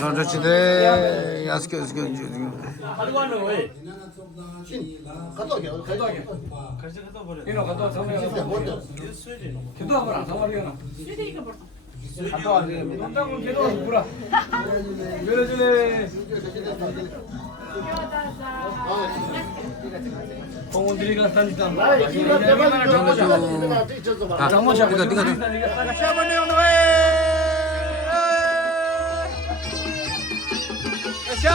No, no ci deve. Askı. Hadi var mı? 갔다 올게. 갔다 올게. 이거 갔다 와. 먼저. 기도하거라. 사마리아나. 갔다 와. 남자분 기도하고 보라. 그래. 공원들이 갔다니까. 이거 대박이 좀 아, 네가. 샤머네 오늘 왜? 샤.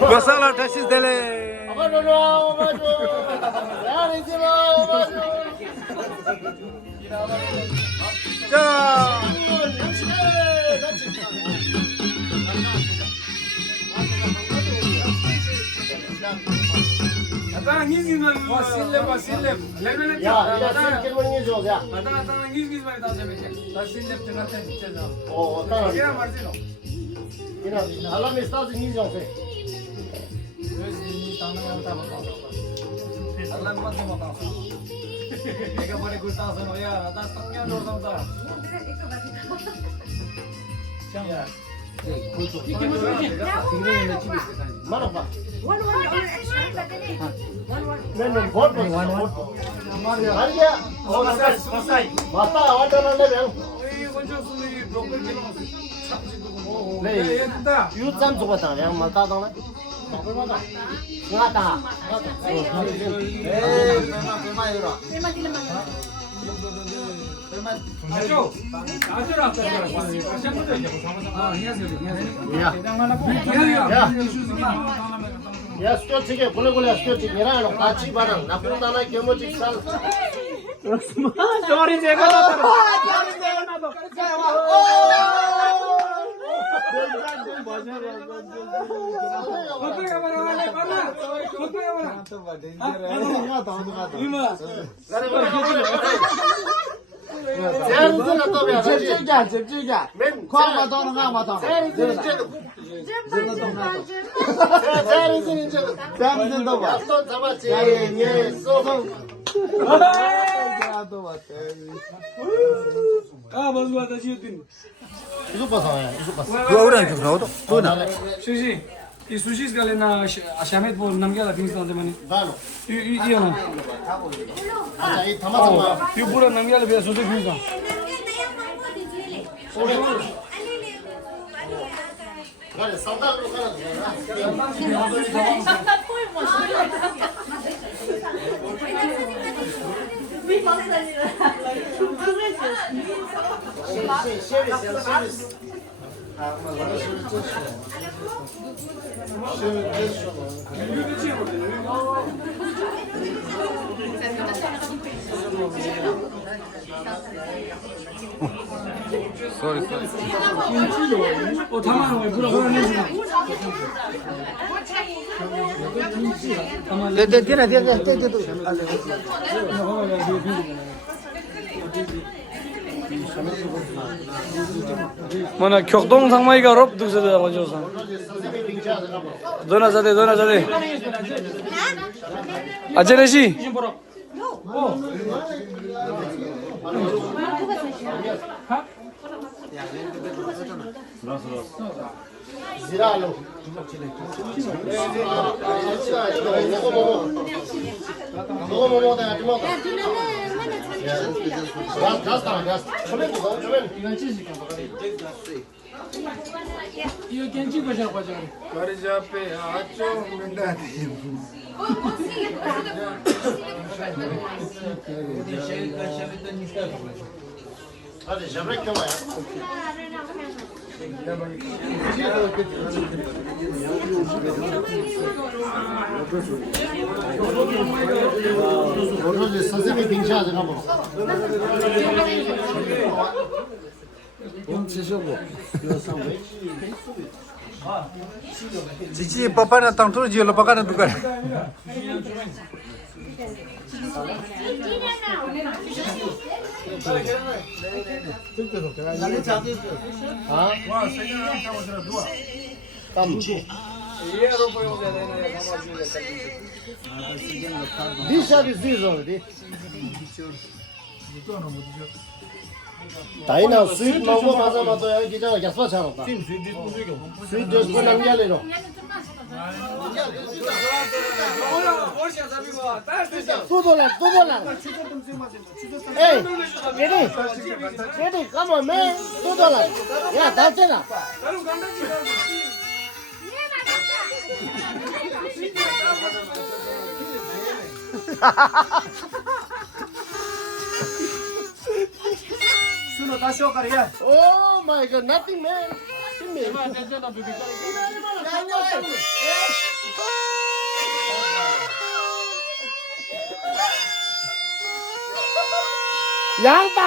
Basala taşız dele. Ata ngizgiz mari vasillep. Lemenet 야, 야, 길만 해줘, 야. ata ngizgiz mari daha demek. Vasillep tırnaktan gideceğiz abi. tamam. Kira marzino. Yine Allah mesajı yiyeceğim sen. Öz dini tanımayan tamam. Allah mazlum ata. Eka bade kurtasan o ya. Ata taknya dordam ta. Ya. Merhaba. Benim vote mu? Hadi ya. Masai. Mata orada ne ben? Konco sunu broker kilo. Ne? Yenta. Yutsam çubuğdan ya mata da ne? Ngata. 아죠? 아죠라. 아, 안녕하세요. Ya stüdyo çeke, kule stüdyo çeke. Nera lo kaçı bana. Nakul dana kemo çıksal. Sorry 제가 나도. 집주자. 맨 과마 도는 거 맞아. 도 봐. 또 잡았지. 예, 쏘고. 아, 맞아 맞아 지금. 이거 봐서. 이거 봐서. Dua orang tu berapa tu? Tu nak. 수시. 이 수시스 갈레나 아샤메트 보 남겨라 빙스한테 많이. 가노. 이거는. 아, 이 담아서. 이 보라 남겨라 비야 소소 빙스. 그래, 상담으로 가라. Şeviz. Sorry. 담아놓은 거야. 그럼 내주마. Dia. mana kökdong sangmayga rop duksada majosan. Dona zade. Aceleşi. Ziralo. Momo da atmo. Gaz. Çömel. Io kenchi başar başar. Karijape acho mendati. Hadi jebrek kama ya. Orada sazı bince adı ne bu? Cici papa na tang tu jio papa na tukar. Dişa bir zil oldu. Dayına suit mambo maza mato ya gidana gaspa çanota. Suit diş bu nam geliyor. $2. Hey, ready, come on man, $2. Ya dalsana. Şunu taşı o ya. Oh my god, nothing man. 양다.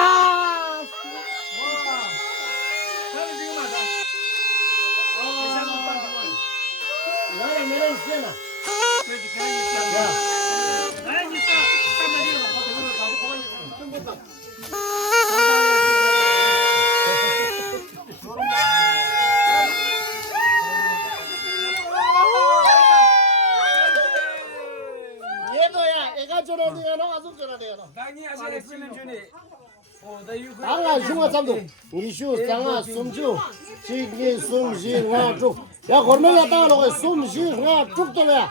당아 중화 쌈도 이슈 상아 숨주 지기 숨지 나 쭉. 야 gormela 따로 숨지 나 쭉도야.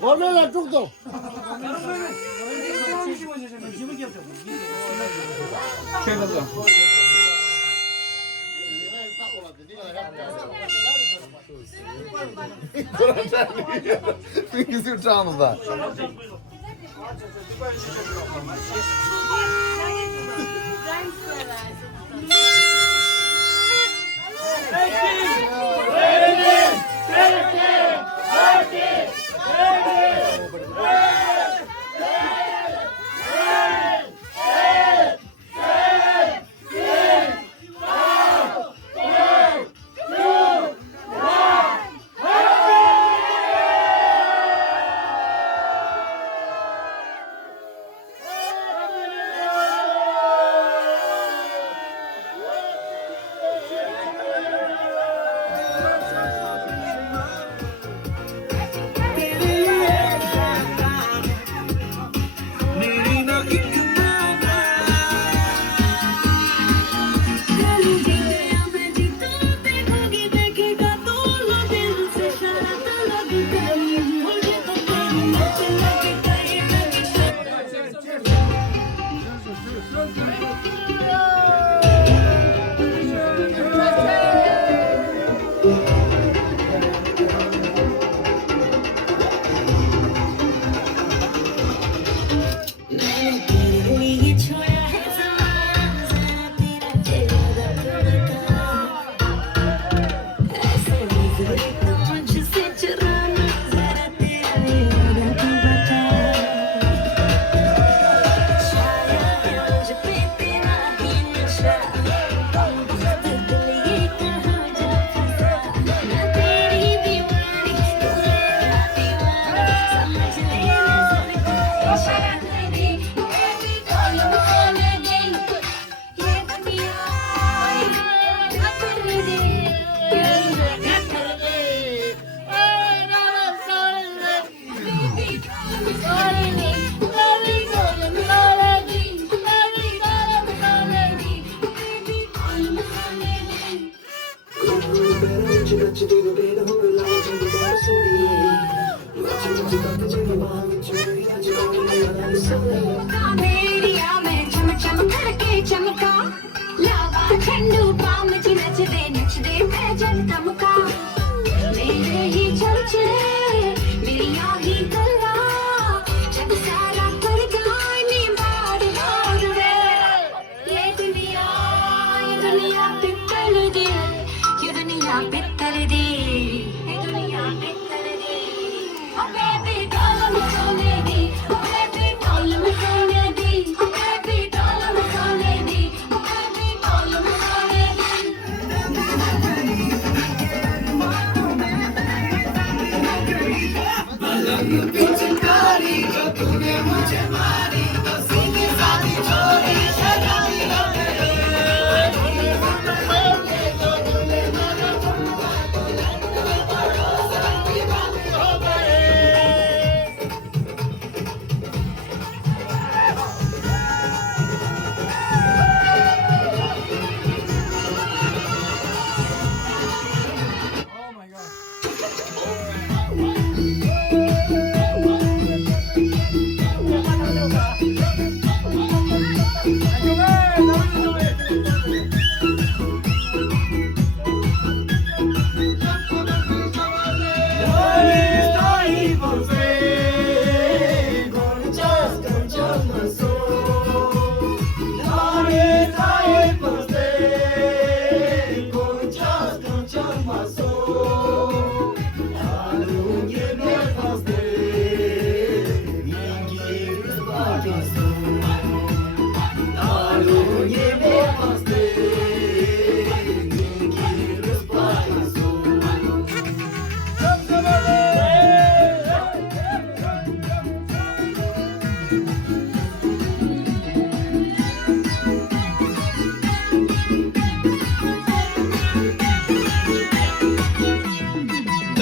gormela 쭉도. Fiquei surtando da.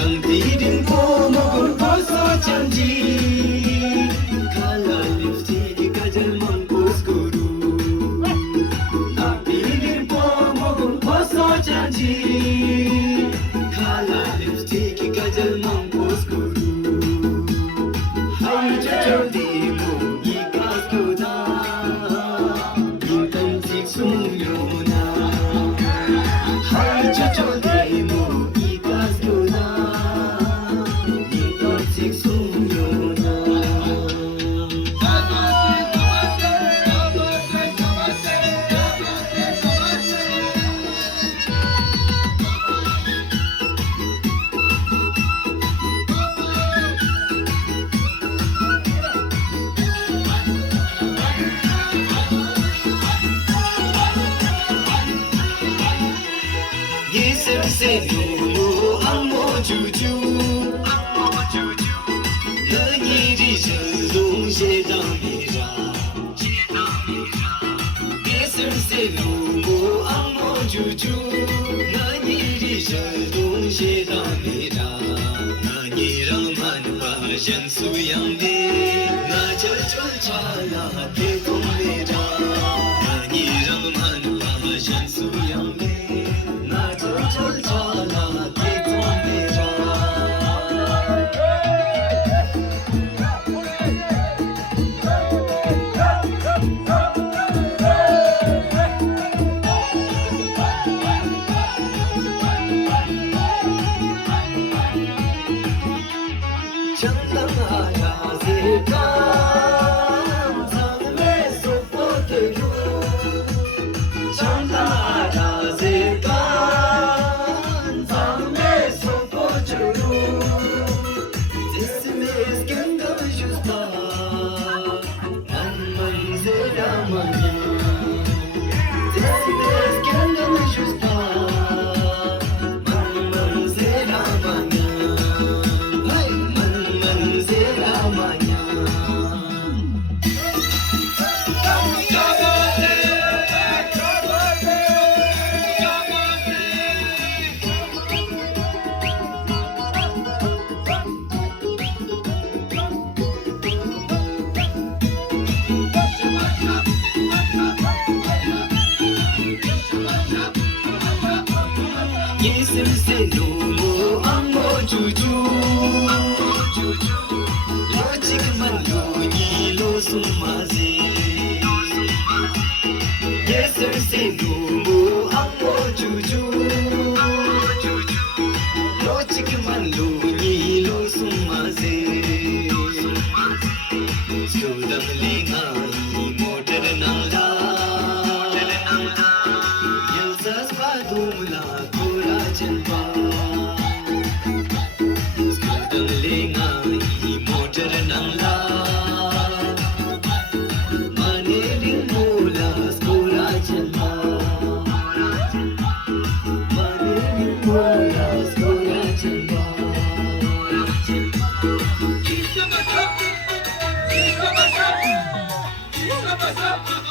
Tampirin pomogol koso chanji Kala lipstick kajal mampus guru Tampirin pomogol koso chanji Kala lipstick kajal mampus guru Hai chachodi mo ikas kuda Intan sik sumyona Hai chachodi mo ikas kuda Intan sik sumyona Ye se no amo juju Na yiri shendong she dang mira Ye se no amo juju Na yiri shendong she dang mira Na nirang man pa shan su yang de Na chal chal chala te tum mera Na nirang man pa shan su yang de Na chal chal chala te tum mera Chandang aaya se kam sang me sopot yu Chandang aaya se kam sang me sopot yu Jisme skandal justa man man se ramani Jisme skandal justa man man se ramani Hai man man se ramani Yesim se no amo juju Logic man lo ni lo sumazi Yesim se no amo juju Logic man lo ni lo sumazi Sudang lengai motor nangla Yang saspadumla kura janpa Sudang lengai motor nangla Maneling mula skura janpa Maneling mula skura janpa Isama